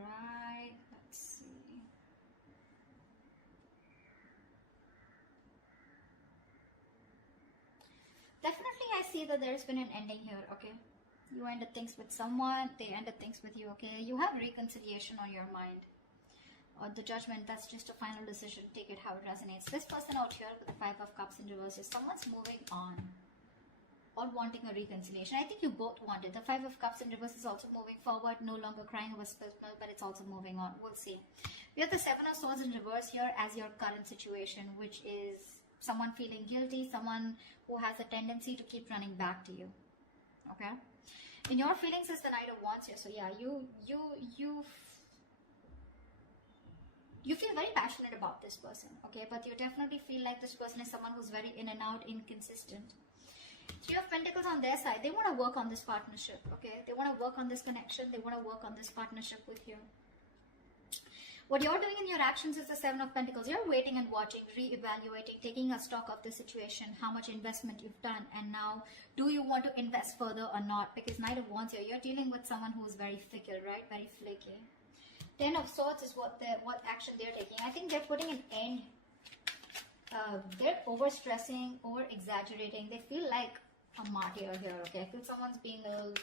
right, let's see. Definitely I see that there's been an ending here, okay? You ended things with someone, they ended things with you, okay? You have reconciliation on your mind. Or the judgment, that's just a final decision. Take it how it resonates. This person out here with the 5 of Cups in reverse is someone's moving on or wanting a reconciliation. I think you both want it. The 5 of Cups in reverse is also moving forward, no longer crying over spilled milk, but it's also moving on. We'll see. We have the 7 of Swords in reverse here as your current situation, which is someone feeling guilty, someone who has a tendency to keep running back to you. Okay? In your feelings is the Knight of Wands here. So yeah, you feel very passionate about this person, okay? But you definitely feel like this person is someone who's very in and out, inconsistent. 3 of Pentacles on their side. They want to work on this partnership, okay? They want to work on this connection. They want to work on this partnership with you. What you're doing in your actions is the 7 of Pentacles. You're waiting and watching, re-evaluating, taking a stock of the situation, how much investment you've done, and now do you want to invest further or not? Because Knight of Wands here, you're dealing with someone who is very fickle, right? Very flaky. 10 of Swords is what action they're taking. I think they're putting an end. They're over-stressing, over-exaggerating. They feel like a martyr here, okay? I feel someone's being a little...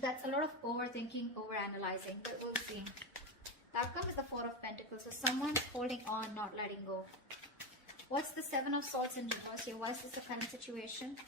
that's a lot of overthinking, over-analyzing, but we'll see. The outcome is the 4 of Pentacles. So someone's holding on, not letting go. What's the 7 of Swords in reverse here? Why is this the current situation?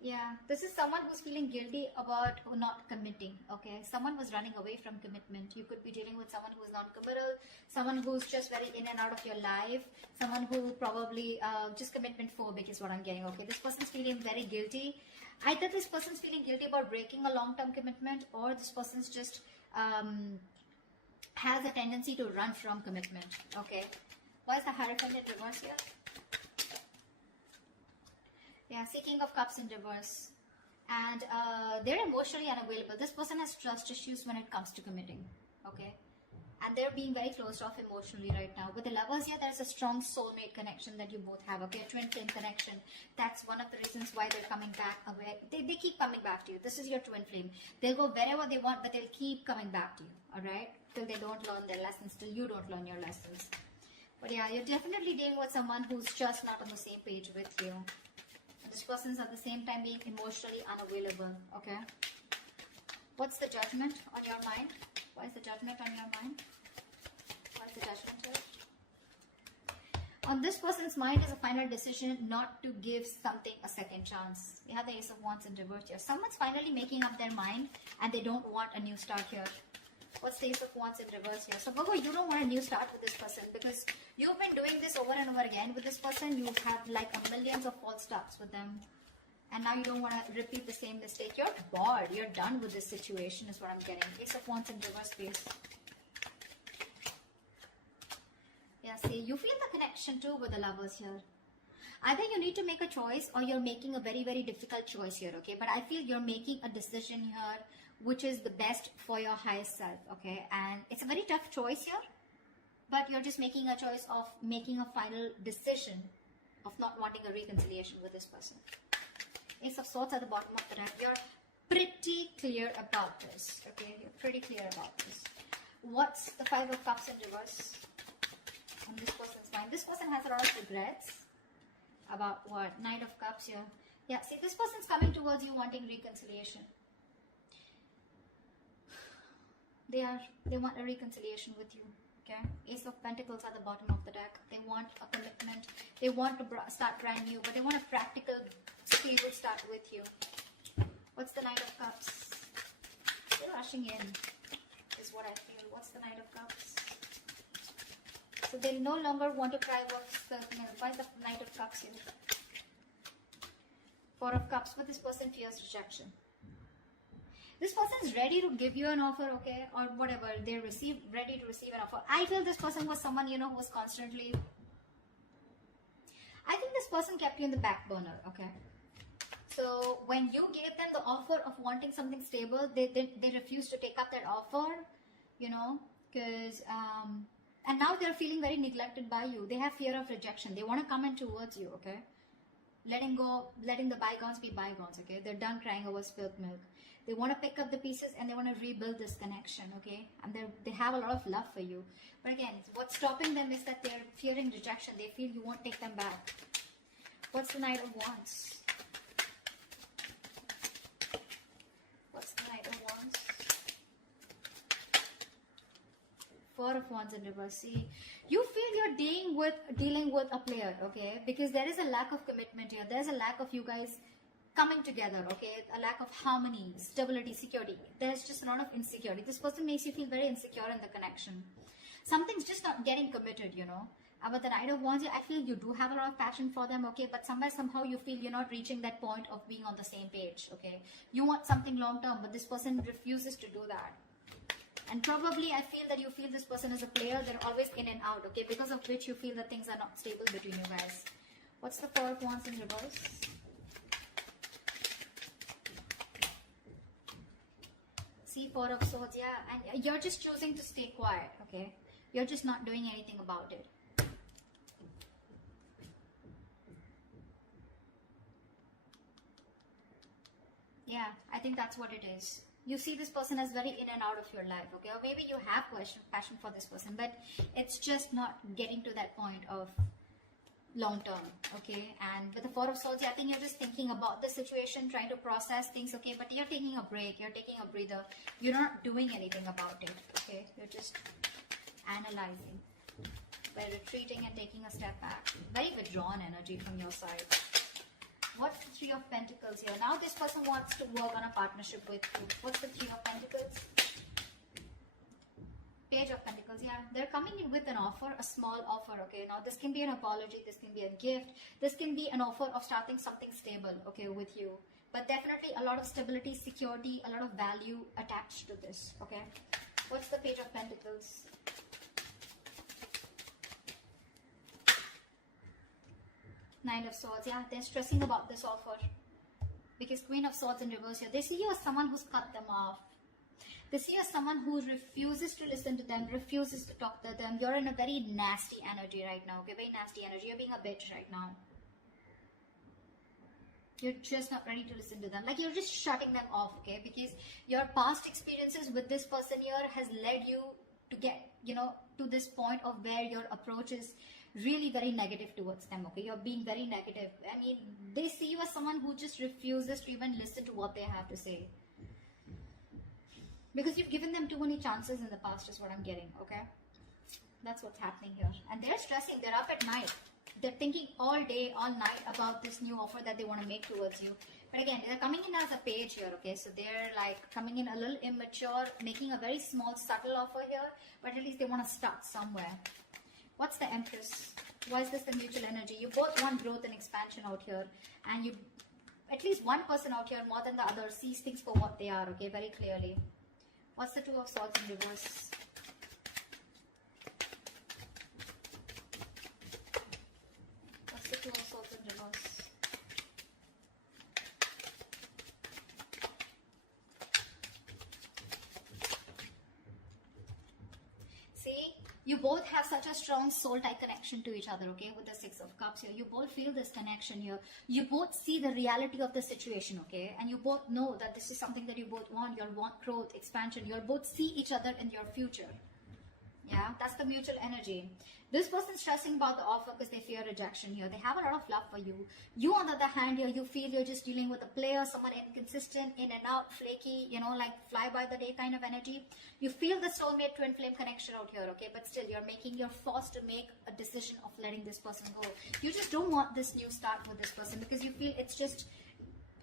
Yeah, this is someone who's feeling guilty about not committing, okay? Someone was running away from commitment. You could be dealing with someone who's non-committal, someone who's just very in and out of your life, someone who probably just commitment phobic is what I'm getting, okay? This person's feeling very guilty. Either this person's feeling guilty about breaking a long-term commitment, or this person's just has a tendency to run from commitment, okay? Why is the Hierophant in reverse here? Yeah, King of Cups in reverse. And they're emotionally unavailable. This person has trust issues when it comes to committing. Okay? And they're being very closed off emotionally right now. With the Lovers here, there's a strong soulmate connection that you both have. Okay? A twin flame connection. That's one of the reasons why they're coming back away. They keep coming back to you. This is your twin flame. They'll go wherever they want, but they'll keep coming back to you. Alright? Till they don't learn their lessons. Till you don't learn your lessons. But yeah, you're definitely dealing with someone who's just not on the same page with you. This person's at the same time being emotionally unavailable, okay? What's the judgment on your mind? Why is the judgment on your mind? Why is the judgment here? On this person's mind is a final decision not to give something a second chance. We have the Ace of Wands in reverse here. Someone's finally making up their mind and they don't want a new start here. What's the Ace of Wands in reverse here? So Virgo, you don't want a new start with this person because you've been doing this over and over again with this person. You have like a millions of false starts with them. And now you don't want to repeat the same mistake. You're bored. You're done with this situation is what I'm getting. Ace of Wands in reverse, please. Yeah, see, you feel the connection too with the Lovers here. Either you need to make a choice or you're making a very, very difficult choice here, okay? But I feel you're making a decision here which is the best for your highest self, okay? And it's a very tough choice here, but you're just making a choice of making a final decision of not wanting a reconciliation with this person. Ace of Swords at the bottom of the deck. You're pretty clear about this, okay? You're pretty clear about this. What's the 5 of Cups in reverse on this person's mind? This person has a lot of regrets about what? Knight of Cups here. Yeah, see, this person's coming towards you wanting reconciliation. They want a reconciliation with you, okay? Ace of Pentacles at the bottom of the deck. They want a commitment. They want to start brand new, but they want a practical, stable start with you. What's the Knight of Cups? They're rushing in, is what I feel. What's the Knight of Cups? So they no longer want to cry over spilled milk. Why the Knight of Cups here? 4 of Cups, but this person fears rejection. This person is ready to give you an offer, okay, or whatever. They're ready to receive an offer. I feel this person was someone, you know, who was constantly... I think this person kept you in the back burner, okay. So when you gave them the offer of wanting something stable, they refused to take up that offer, you know, because... and now they're feeling very neglected by you. They have fear of rejection. They want to come in towards you, okay. letting go, letting the bygones be bygones, okay? They're done crying over spilled milk. They want to pick up the pieces and they want to rebuild this connection, okay? And they have a lot of love for you. But again, what's stopping them is that they're fearing rejection. They feel you won't take them back. What's the Knight of Wands? What's the Knight of Wands? Four of Wands in reverse. See, you feel you're dealing with a player, okay? Because there is a lack of commitment here. There's a lack of you guys coming together, okay? A lack of harmony, stability, security. There's just a lot of insecurity. This person makes you feel very insecure in the connection. Something's just not getting committed, you know. But the Knight of Wands, I feel you do have a lot of passion for them, okay? But somehow you feel you're not reaching that point of being on the same page, okay? You want something long term, but this person refuses to do that. And probably I feel that you feel this person is a player. They're always in and out, okay? Because of which you feel that things are not stable between you guys. What's the Four of Wands in reverse? See, Four of Swords, yeah. And you're just choosing to stay quiet, okay? You're just not doing anything about it. Yeah, I think that's what it is. You see this person as very in and out of your life, okay? Or maybe you have passion for this person, but it's just not getting to that point of long term, okay? And with the Four of Swords, I think you're just thinking about the situation, trying to process things, okay? But you're taking a break, you're taking a breather. You're not doing anything about it, okay? You're just analyzing by retreating and taking a step back. Very withdrawn energy from your side. What's the Three of Pentacles here? Now this person wants to work on a partnership with you. What's the Three of Pentacles? Page of Pentacles, yeah. They're coming in with an offer, a small offer, okay? Now this can be an apology, this can be a gift, this can be an offer of starting something stable, okay, with you. But definitely a lot of stability, security, a lot of value attached to this, okay? What's the Page of Pentacles? Nine of Swords, yeah, they're stressing about this offer. Because Queen of Swords in reverse here, they see you as someone who's cut them off. They see you as someone who refuses to listen to them, refuses to talk to them. You're in a very nasty energy right now, okay? Very nasty energy. You're being a bitch right now. You're just not ready to listen to them. Like you're just shutting them off, okay? Because your past experiences with this person here has led you to get, you know, to this point of where your approach is really very negative towards them, okay? You're being very negative. I mean, they see you as someone who just refuses to even listen to what they have to say. Because you've given them too many chances in the past is what I'm getting, okay? That's what's happening here. And they're stressing. They're up at night. They're thinking all day, all night about this new offer that they want to make towards you. But again, they're coming in as a page here, okay? So they're like coming in a little immature, making a very small, subtle offer here. But at least they want to start somewhere. What's the Empress? Why is this the mutual energy? You both want growth and expansion out here. And you, at least one person out here more than the other sees things for what they are, okay? Very clearly. What's the Two of Swords in reverse? What's the Two of Swords in reverse? See, you both have such a strong soul tie connection to each other, okay? With the Six of Cups here, you both feel this connection here. You both see the reality of the situation, okay? And you both know that this is something that you both want. You'll want growth, expansion. You'll both see each other in your future. Yeah, that's the mutual energy. This person's stressing about the offer because they fear rejection here. They have a lot of love for you. You, on the other hand, here, you feel you're just dealing with a player, someone inconsistent, in and out, flaky, you know, like fly by the day kind of energy. You feel the soulmate twin flame connection out here, okay? But still, you're forced to make a decision of letting this person go. You just don't want this new start with this person because you feel it's just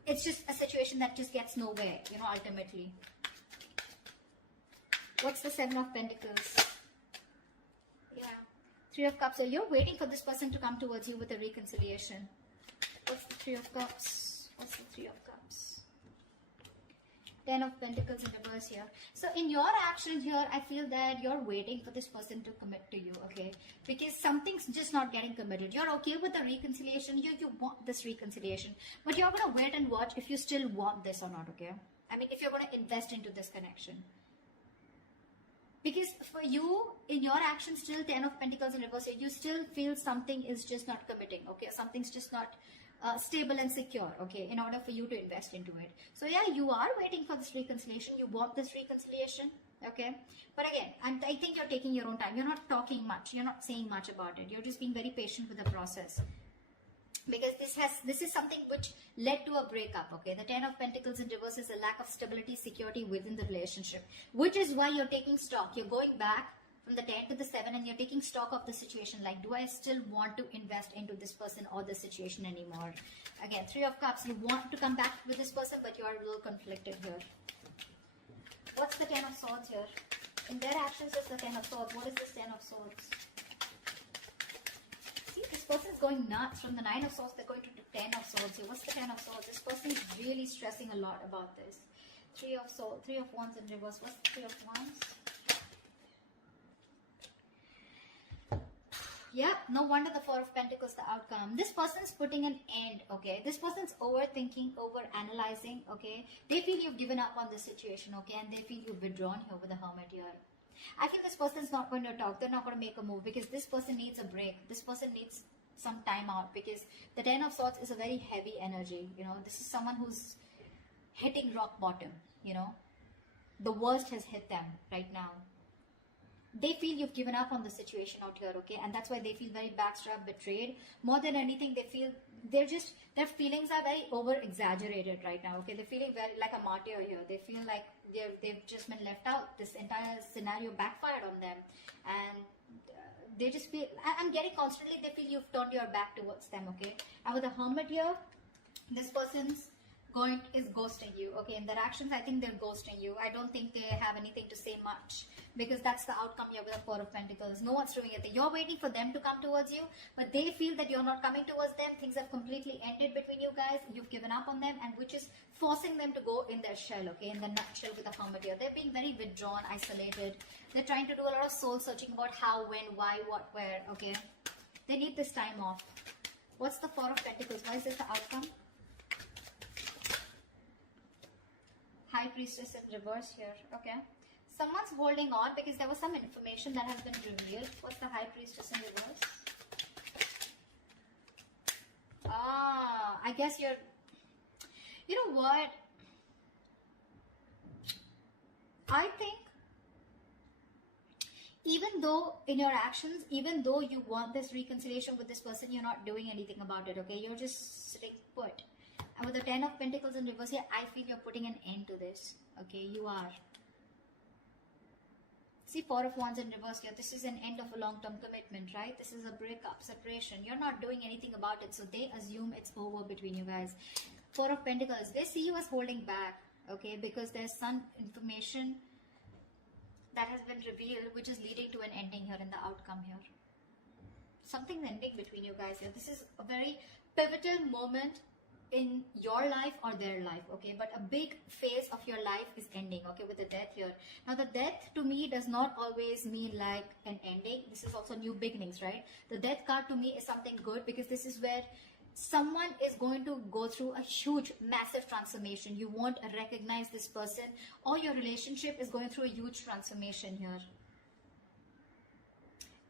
a situation that just gets nowhere, you know, ultimately. What's the Seven of Pentacles? Yeah. Three of Cups. So you're waiting for this person to come towards you with a reconciliation. What's the Three of Cups? What's the Three of Cups? Ten of Pentacles in reverse here. So in your action here, I feel that you're waiting for this person to commit to you, okay? Because something's just not getting committed. You're okay with the reconciliation. You want this reconciliation. But you're going to wait and watch if you still want this or not, okay? I mean, if you're going to invest into this connection. Because for you, in your action, still 10 of Pentacles in reverse, you still feel something is just not committing, okay? Something's just not stable and secure, okay, in order for you to invest into it. So yeah, you are waiting for this reconciliation. You want this reconciliation, okay? But again, I think you're taking your own time. You're not talking much. You're not saying much about it. You're just being very patient with the process. Because this is something which led to a breakup, okay? The 10 of Pentacles in reverse is a lack of stability, security within the relationship, which is why you're taking stock. You're going back from the 10 to the 7 and you're taking stock of the situation. Like, do I still want to invest into this person or the situation anymore? Again, 3 of Cups, you want to come back with this person, but you are a little conflicted here. What's the 10 of Swords here? In their actions is the 10 of Swords. What is this 10 of Swords? See, this person is going nuts. From the 9 of Swords, they're going to the 10 of Swords here. What's the 10 of Swords? This person is really stressing a lot about this. 3 of Swords, 3 of Wands in reverse. What's the 3 of Wands? Yeah, no wonder the 4 of Pentacles, the outcome. This person's putting an end, okay? This person's overthinking, overanalyzing, okay? They feel you've given up on the situation, okay? And they feel you've withdrawn here with the Hermit here. I feel this person's not going to talk. They're not going to make a move because this person needs a break. This person needs some time out because the 10 of Swords is a very heavy energy, you know? This is someone who's hitting rock bottom, you know? The worst has hit them right now. They feel you've given up on the situation out here, okay? And that's why they feel very backstabbed, betrayed. More than anything, they feel their feelings are very over-exaggerated right now, okay? They're feeling very like a martyr here. They feel like they've just been left out. This entire scenario backfired on them. And they just feel, I'm getting constantly, they feel you've turned your back towards them, okay? And with the Hermit here, this person's is ghosting you, okay? In their actions, I think they're ghosting you. I don't think they have anything to say much because that's the outcome here with the 4 of Pentacles. No one's doing it. You're waiting for them to come towards you, but they feel that you're not coming towards them. Things have completely ended between you guys. You've given up on them, and which is forcing them to go in their shell, okay? In the nutshell with the Hermit here. They're being very withdrawn, isolated. They're trying to do a lot of soul searching about how, when, why, what, where, okay? They need this time off. What's the 4 of Pentacles? Why is this the outcome? High Priestess in reverse here, okay? Someone's holding on because there was some information that has been revealed. What's the High Priestess in reverse? I guess you're... You know what? I think even though in your actions, even though you want this reconciliation with this person, you're not doing anything about it, okay? You're just sitting put. And with the 10 of Pentacles in reverse here, I feel you're putting an end to this. Okay, you are. See, 4 of Wands in reverse here. This is an end of a long-term commitment, right? This is a breakup, separation. You're not doing anything about it. So they assume it's over between you guys. 4 of Pentacles. They see you as holding back. Okay, because there's some information that has been revealed which is leading to an ending here in the outcome here. Something's ending between you guys here. This is a very pivotal moment in your life or their life, okay? But a big phase of your life is ending, okay, with the Death here. Now, the Death to me does not always mean like an ending. This is also new beginnings, right? The Death card to me is something good because this is where someone is going to go through a huge, massive transformation. You won't recognize this person, or your relationship is going through a huge transformation here.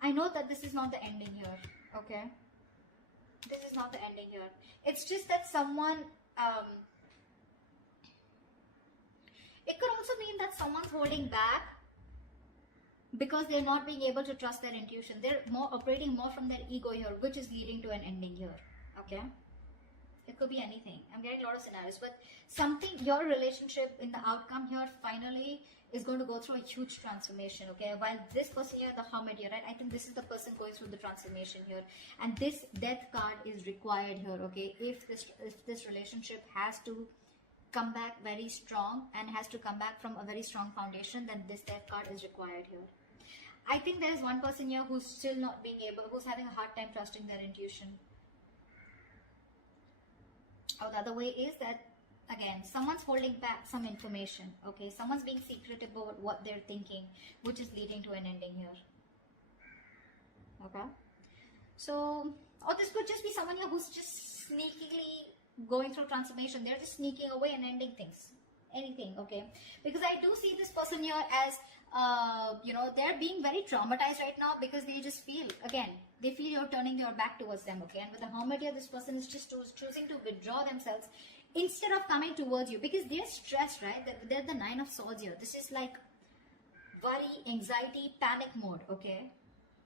I know that this is not the ending here, okay? This is not the ending here. It's just that someone, it could also mean that someone's holding back because they're not being able to trust their intuition. They're operating more from their ego here, which is leading to an ending here, okay? It could be anything. I'm getting a lot of scenarios, but something, your relationship in the outcome here finally is going to go through a huge transformation, okay? While this person here, the Hermit here, right? I think this is the person going through the transformation here. And this Death card is required here, okay? If this relationship has to come back very strong and has to come back from a very strong foundation, then this Death card is required here. I think there is one person here who's still not being able, who's having a hard time trusting their intuition. Or the other way is that, again, someone's holding back some information, okay? Someone's being secretive about what they're thinking, which is leading to an ending here, okay? So, or this could just be someone here who's just sneakily going through transformation. They're just sneaking away and ending things, anything, okay? Because I do see this person here as they're being very traumatized right now because they just feel, again, they feel you're turning your back towards them, okay? And with the Hermit here, this person is just choosing to withdraw themselves instead of coming towards you because they're stressed, right? They're the Nine of Swords here. This is like worry, anxiety, panic mode, okay?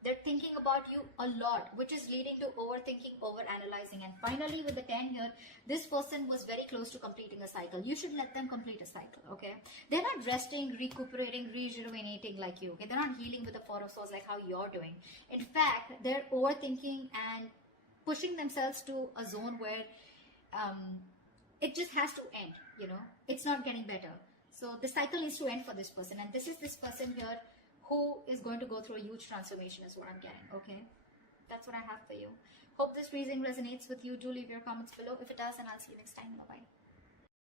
They're thinking about you a lot, which is leading to overthinking, overanalyzing. And finally, with the 10 here, this person was very close to completing a cycle. You should let them complete a cycle, okay? They're not resting, recuperating, rejuvenating like you, okay? They're not healing with the Four of Swords like how you're doing. In fact, they're overthinking and pushing themselves to a zone where it just has to end, It's not getting better. So the cycle needs to end for this person. And this is this person here who is going to go through a huge transformation is what I'm getting, okay? That's what I have for you. Hope this reading resonates with you. Do leave your comments below. If it does, then I'll see you next time. Bye-bye.